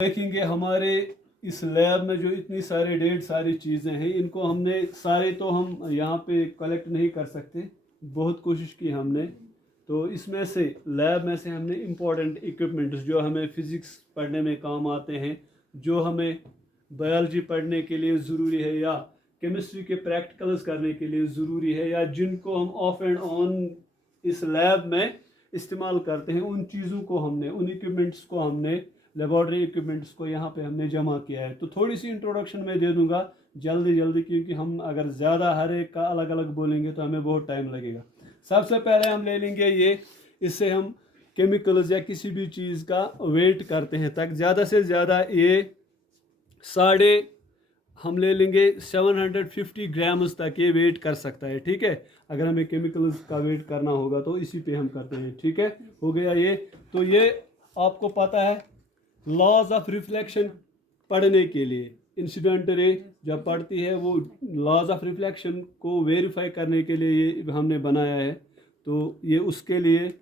देखेंगे हमारे इस लैब में जो इतनी सारी ढेर सारी चीज़ें हैं, इनको हमने सारे तो हम यहाँ पे कलेक्ट नहीं कर सकते, बहुत कोशिश की हमने। तो इसमें से लैब में से हमने इम्पोर्टेंट इक्विपमेंट्स जो हमें फ़िज़िक्स पढ़ने में काम आते हैं, जो हमें बायोलॉजी पढ़ने के लिए ज़रूरी है या केमिस्ट्री के प्रैक्टिकल्स करने के लिए ज़रूरी है, या जिनको हम ऑफ एंड ऑन इस लैब में इस्तेमाल करते हैं, उन चीज़ों को हमने, उन इक्विपमेंट्स को हमने, लेबॉर्ट्री इक्विपमेंट्स को यहाँ पे हमने जमा किया है। तो थोड़ी सी इंट्रोडक्शन मैं दे दूँगा जल्दी जल्दी, क्योंकि हम अगर ज़्यादा हर एक का अलग अलग बोलेंगे तो हमें बहुत टाइम लगेगा। सबसे पहले हम ले लेंगे ये, इससे हम केमिकल्स या किसी भी चीज़ का वेट करते हैं तक ज़्यादा से ज़्यादा ये हम ले लेंगे 750 ग्राम्स तक ये वेट कर सकता है। ठीक है, अगर हमें केमिकल्स का वेट करना होगा तो इसी पे हम करते हैं। ठीक है, हो गया ये। तो ये आपको पता है लॉज ऑफ रिफ्लेक्शन पढ़ने के लिए इंसिडेंट रे जब पढ़ती है, वो लॉज ऑफ रिफ्लेक्शन को वेरीफाई करने के लिए ये हमने बनाया है। तो ये उसके लिए,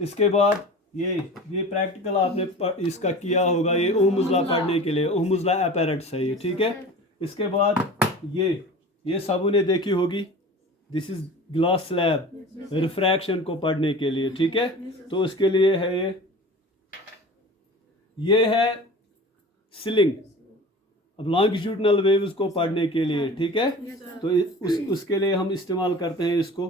इसके बाद ये प्रैक्टिकल आपने इसका किया होगा, ये ओहमुज़ लॉ पढ़ने के लिए, ओहमुज़ लॉ अपैरेंट्स है ये। ठीक है, इसके बाद ये सबों ने देखी होगी, this is glass slab, refraction को पढ़ने के लिए। ठीक है, तो उसके लिए है ये है सिलिंग, अब लॉन्गिट्यूडनल वेव्स को पढ़ने के लिए। ठीक है, तो उसके लिए हम इस्तेमाल करते हैं इसको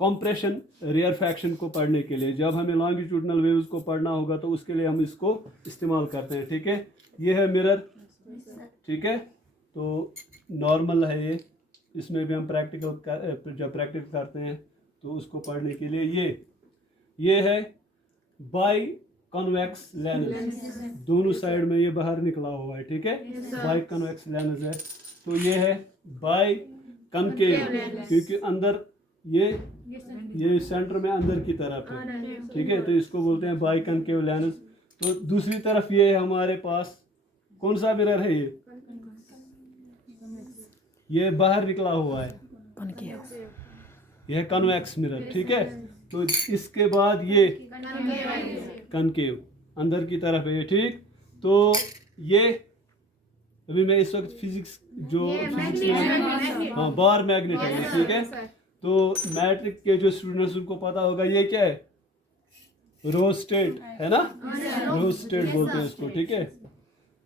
कंप्रेशन रेयरफैक्शन को पढ़ने के लिए। जब हमें लॉन्गिट्यूडनल वेव्स को पढ़ना होगा तो उसके लिए हम इसको इस्तेमाल करते हैं। ठीक है, ये है मिरर। ठीक है, तो नॉर्मल है ये, इसमें भी हम जब प्रैक्टिकल करते हैं तो उसको पढ़ने के लिए ये है बाई कॉन्वेक्स लेंस, दोनों साइड में ये बाहर निकला हुआ है। ठीक है, बाई कॉन्वेक्स लेंस है। तो ये है बाई कनकेव, क्योंकि अंदर ये सेंटर में अंदर की तरफ है। ठीक है, तो इसको बोलते हैं बाई कनकेव लेंस। तो दूसरी तरफ ये है हमारे पास, कौन सा मिरर है ये बाहर निकला हुआ है, यह कन्वेक्स मिरर। ठीक है, तो इसके बाद ये कनकेव अंदर की तरफ है ये। ठीक, तो ये अभी मैं इस वक्त फिजिक्स में, हाँ, बार मैग्नेट है। ठीक है, तो मैट्रिक के जो स्टूडेंट्स उनको पता होगा ये क्या है, रोस्टेट है ना, रोस्टेट बोलते हैं इसको। ठीक है,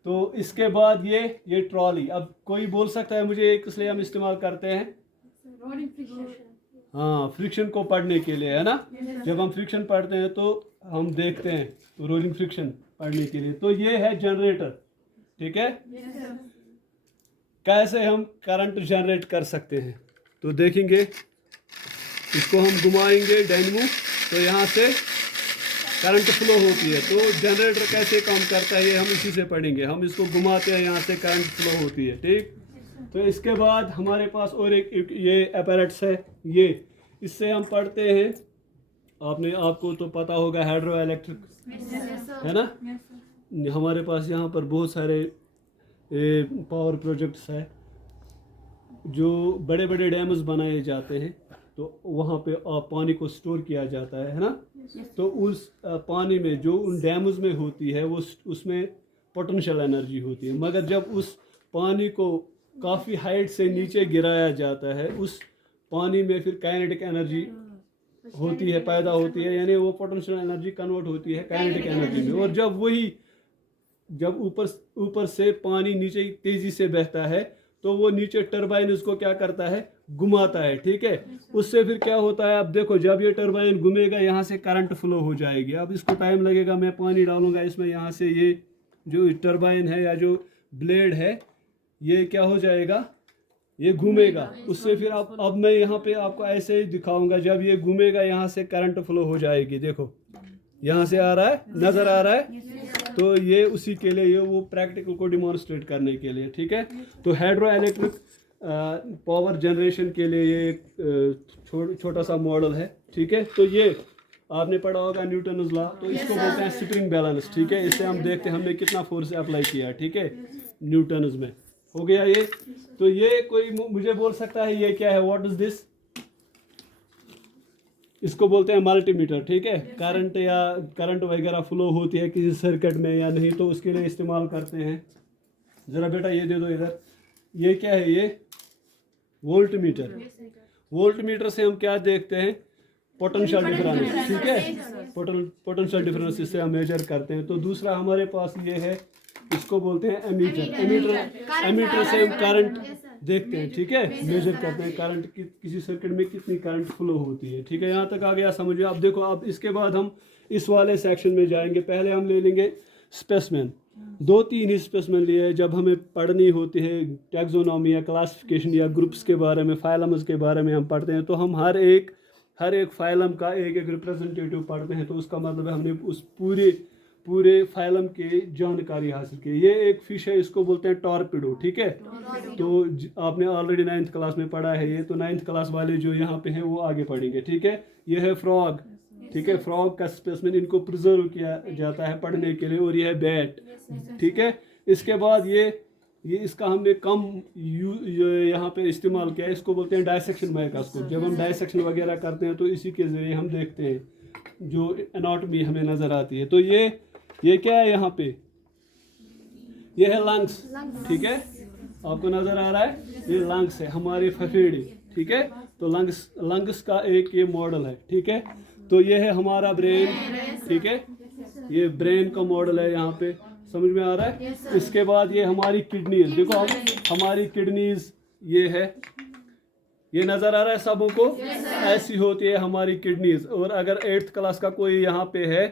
तो इसके बाद ये ट्रॉली। अब कोई बोल सकता है मुझे किस लिए हम इस्तेमाल करते हैं, हाँ, फ्रिक्शन को पढ़ने के लिए, है ना। जब हम फ्रिक्शन पढ़ते हैं तो हम देखते हैं रोलिंग फ्रिक्शन पढ़ने के लिए। तो ये है जनरेटर। ठीक है, कैसे हम करंट जनरेट कर सकते हैं, तो देखेंगे, इसको हम घुमाएंगे डायनेमो, तो यहाँ से करंट फ्लो होती है। तो जनरेटर कैसे काम करता है ये हम इसी से पढ़ेंगे। हम इसको घुमाते हैं, यहाँ से करंट फ्लो होती है। ठीक, तो इसके बाद हमारे पास और एक ये अपैरेट्स है, ये इससे हम पढ़ते हैं, आपको तो पता होगा हाइड्रो इलेक्ट्रिक, है ना। हमारे पास यहाँ पर बहुत सारे पावर प्रोजेक्ट्स है, जो बड़े बड़े डैम्स बनाए जाते हैं, तो वहाँ पे पानी को स्टोर किया जाता है ना। तो उस पानी में जो उन डैम्स में होती है, वो उसमें पोटेंशियल एनर्जी होती है, मगर जब उस पानी को काफ़ी हाइट से नीचे गिराया जाता है, उस पानी में फिर काइनेटिक एनर्जी होती है, पैदा होती है, यानी वो पोटेंशियल एनर्जी कन्वर्ट होती है काइनेटिक एनर्जी में। और जब ऊपर से पानी नीचे तेज़ी से बहता है, तो वो नीचे टरबाइन उसको क्या करता है, घुमाता है। ठीक है, उससे फिर क्या होता है, अब देखो, जब ये टरबाइन घूमेगा यहाँ से करंट फ्लो हो जाएगी। अब इसको टाइम लगेगा, मैं पानी डालूंगा इसमें, यहाँ से ये जो टरबाइन है या जो ब्लेड है, ये क्या हो जाएगा, ये घूमेगा। उससे फिर अब मैं यहाँ पे आपको ऐसे ही दिखाऊंगा, जब ये घूमेगा यहाँ से करंट फ्लो हो जाएगी। देखो, यहाँ से आ रहा है, नज़र आ रहा है। तो ये उसी के लिए, ये वो प्रैक्टिकल को डिमॉन्स्ट्रेट करने के लिए। ठीक है, तो हाइड्रो इलेक्ट्रिक पावर जनरेशन के लिए ये एक छोटा सा मॉडल है। ठीक है, तो ये आपने पढ़ा होगा न्यूटन्स लॉ, तो इसको बोलते हैं स्प्रिंग बैलेंस। ठीक है, इससे हम देखते हैं हमने कितना फोर्स अप्लाई किया। ठीक है, न्यूटन्स में हो गया ये। तो ये कोई मुझे बोल सकता है ये क्या है, व्हाट इज दिस, इसको बोलते हैं मल्टीमीटर, ठीक है। करंट वगैरह फ्लो होती है किसी सर्किट में या नहीं, तो उसके लिए इस्तेमाल करते हैं। ज़रा बेटा ये दे दो इधर, ये क्या है, ये वोल्ट मीटर। वोल्ट मीटर से हम क्या देखते हैं, पोटेंशियल डिफरेंस, ठीक है। पोटेंशियल डिफरेंस इससे हम मेजर करते हैं। तो दूसरा हमारे पास ये है, इसको बोलते हैं एमीटर। एमीटर से हम करंट देखते हैं, ठीक है, मेजर करते हैं करंट की, किसी सर्किट में कितनी करंट फ्लो होती है, ठीक है। यहाँ तक आ गया समझिए। अब देखो, अब इसके बाद हम इस वाले सेक्शन में जाएंगे। पहले हम ले लेंगे स्पेसिमेन। 2-3 ही स्पेसिमेन लिए जब हमें पढ़नी होती है टैक्सोनॉमी या क्लासिफिकेशन या ग्रुप्स के बारे में, फाइलम्स के बारे में हम पढ़ते हैं, तो हम हर एक फाइलम का एक रिप्रेजेंटेटिव पढ़ते हैं। तो उसका मतलब है हमने उस पूरे फाइलम की जानकारी हासिल की। ये एक फिश है, इसको बोलते हैं टॉर्पिडो, ठीक है। तो आपने ऑलरेडी 9th क्लास में पढ़ा है ये, तो 9th क्लास वाले जो यहाँ पे हैं वो आगे पढ़ेंगे, ठीक है। ये है फ्रॉग, ठीक है। फ्रॉग का स्पेसिमेन, इनको प्रिजर्व किया जाता है पढ़ने के लिए। और ये है बैट, ठीक है। इसके बाद ये इसका हमने कम यहाँ पे इस्तेमाल किया है, इसको बोलते हैं डायसेक्शन माइक्रोस्कोप। जब हम डायसेक्शन वगैरह करते हैं तो इसी के जरिए हम देखते हैं जो एनाटॉमी हमें नज़र आती है। तो ये क्या है यहाँ पे, ये है लंग्स, ठीक है। आपको नज़र आ रहा है, ये लंग्स है, हमारे फेफड़े, ठीक है। तो लंग्स का एक ये मॉडल है, ठीक है। तो ये है हमारा ब्रेन, ठीक है। ये ब्रेन का मॉडल है, यहाँ पे समझ में आ रहा है। इसके बाद ये हमारी किडनीज, देखो हमारी किडनीज ये है, ये नज़र आ रहा है सबों को, ऐसी होती है हमारी किडनीज। और अगर 8th क्लास का कोई यहाँ पे है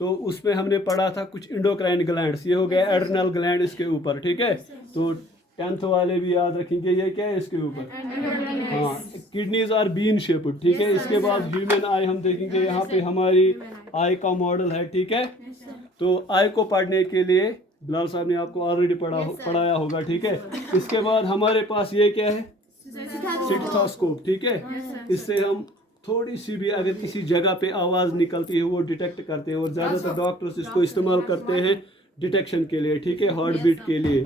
तो उसमें हमने पढ़ा था कुछ इंडोक्राइन ग्लैंड्स, ये हो गया एड्रिनल ग्लैंड इसके ऊपर, ठीक है। तो 10th वाले भी याद रखेंगे, ये क्या है इसके ऊपर, हाँ, किडनीज आर बीन शेप्ड, ठीक है। इसके बाद ह्यूमन आई हम देखेंगे, यहाँ पे हमारी आई का मॉडल है, ठीक है। तो आई को पढ़ने के लिए बिलाल साहब ने आपको ऑलरेडी पढ़ाया होगा, ठीक है। इसके बाद हमारे पास ये क्या है, स्टेथोस्कोप, ठीक है। इससे हम थोड़ी सी भी अगर किसी जगह पे आवाज़ निकलती है वो डिटेक्ट करते हैं, और ज़्यादातर डॉक्टर्स इसको इस्तेमाल करते हैं डिटेक्शन के लिए, ठीक है, हार्ट बीट के लिए।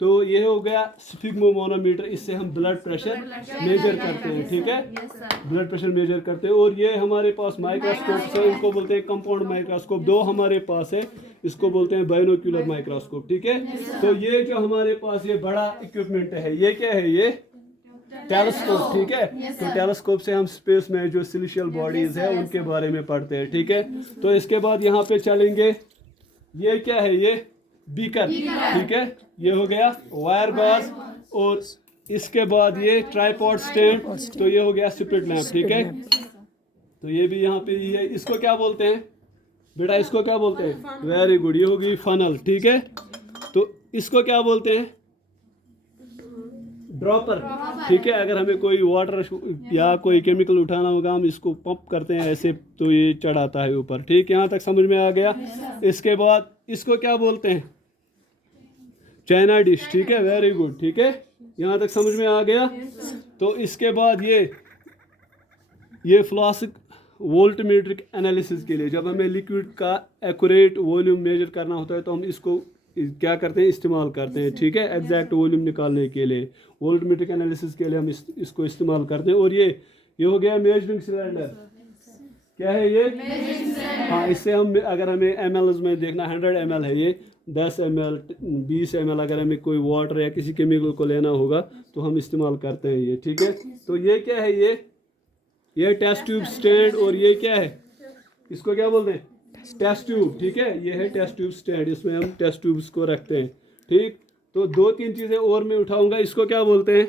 तो ये हो गया स्फिग्मोमोनोमीटर, इससे हम ब्लड प्रेशर मेजर करते हैं, ठीक है, ब्लड प्रेशर मेजर करते हैं। और ये हमारे पास माइक्रोस्कोप है, इनको बोलते हैं कंपाउंड माइक्रोस्कोप। 2 हमारे पास है, इसको बोलते हैं बाइनोक्यूलर माइक्रोस्कोप, ठीक है। तो ये जो हमारे पास ये बड़ा इक्विपमेंट है, ये क्या है, ये टेलीस्कोप, ठीक है। तो टेलीस्कोप से हम स्पेस में जो सिलेस्टियल बॉडीज है उनके बारे में पढ़ते हैं, ठीक है। तो इसके बाद यहाँ पे चलेंगे, ये क्या है, ये बीकर, ठीक है, ये हो गया वायर गॉज। और इसके बाद ये ट्राइपॉड स्टैंड, तो ये हो गया स्पिरिट लैंप, ठीक है। तो ये भी यहाँ पे ये, इसको क्या बोलते हैं बेटा, इसको क्या बोलते हैं, वेरी गुड, ये हो गई फनल, ठीक है। तो इसको क्या बोलते हैं, ड्रॉपर, ठीक है। अगर हमें कोई वाटर या कोई केमिकल उठाना होगा, हम इसको पंप करते हैं ऐसे, तो ये चढ़ाता है ऊपर, ठीक। यहाँ तक समझ में आ गया। इसके बाद इसको क्या बोलते हैं, चाइना डिश, ठीक है, वेरी गुड, ठीक है, यहाँ तक समझ में आ गया। तो इसके बाद ये फ्लास्क वोल्टमीट्रिक एनालिसिस के लिए, जब हमें लिक्विड का एक्यूरेट वॉल्यूम मेजर करना होता है तो हम इसको क्या करते हैं, इस्तेमाल करते हैं, ठीक है, एग्जैक्ट वॉल्यूम निकालने के लिए। वोल्टमीट्रिक एनालिसिस के लिए हम इसको इस्तेमाल करते हैं। और ये हो गया मेजरिंग सिलेंडर, क्या है ये, हाँ, इससे हम अगर हमें ml में देखना, 100 ml है ये, 10 ml 20 ml अगर हमें कोई वाटर या किसी केमिकल को लेना होगा तो हम इस्तेमाल करते हैं ये, ठीक है। तो ये क्या है, ये टेस्ट ट्यूब स्टैंड। और ये क्या है, इसको क्या बोलते हैं, टेस्ट ट्यूब, ठीक है, ये है टेस्ट ट्यूब स्टैंड, इसमें हम टेस्ट ट्यूब्स को रखते हैं, ठीक। तो 2-3 चीज़ें और मैं उठाऊंगा, इसको क्या बोलते हैं,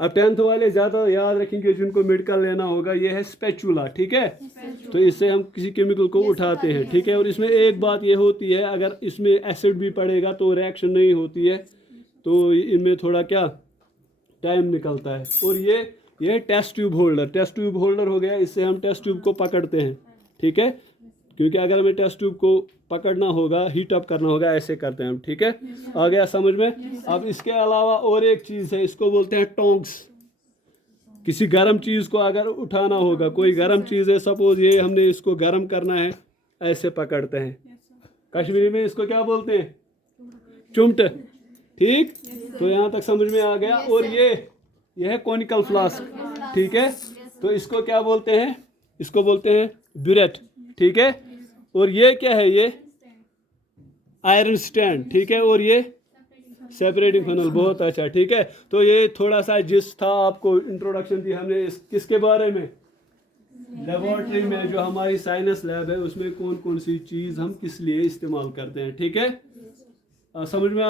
अब 10th वाले ज़्यादा याद रखेंगे जिनको मेडिकल लेना होगा, ये है स्पैचुला, ठीक है। तो इससे हम किसी केमिकल को उठाते हैं, ठीक है। और इसमें एक बात ये होती है, अगर इसमें एसिड भी पड़ेगा तो रिएक्शन नहीं होती है, तो इनमें थोड़ा क्या टाइम निकलता है। और ये टेस्ट ट्यूब होल्डर हो गया, इससे हम टेस्ट ट्यूब को पकड़ते हैं, ठीक है, क्योंकि अगर हमें टेस्ट ट्यूब को पकड़ना होगा, हीट अप करना होगा, ऐसे करते हैं हम, ठीक है। आ गया समझ में। अब इसके अलावा और एक चीज़ है, इसको बोलते हैं टोंग्स। किसी गर्म चीज़ को अगर उठाना होगा, कोई गर्म चीज़ है, सपोज ये हमने इसको गर्म करना है, ऐसे पकड़ते हैं, कश्मीरी में इसको क्या बोलते हैं, चुमट, ठीक। तो यहाँ तक समझ में आ गया। और ये है कॉनिकल फ्लास्क, ठीक है, तो इसको क्या बोलते हैं? इसको बोलते हैं ब्यूरेट, ठीक है। और ये क्या है? ये आयरन स्टैंड, ठीक है। और ये सेपरेटिंग फनल, बहुत अच्छा, ठीक है। तो ये थोड़ा सा जिस था आपको इंट्रोडक्शन दी हमने किसके बारे में? लेबोरेटरी में, जो हमारी साइंस लैब है उसमें कौन कौन सी चीज़ हम किस लिए इस्तेमाल करते हैं, ठीक है। समझ में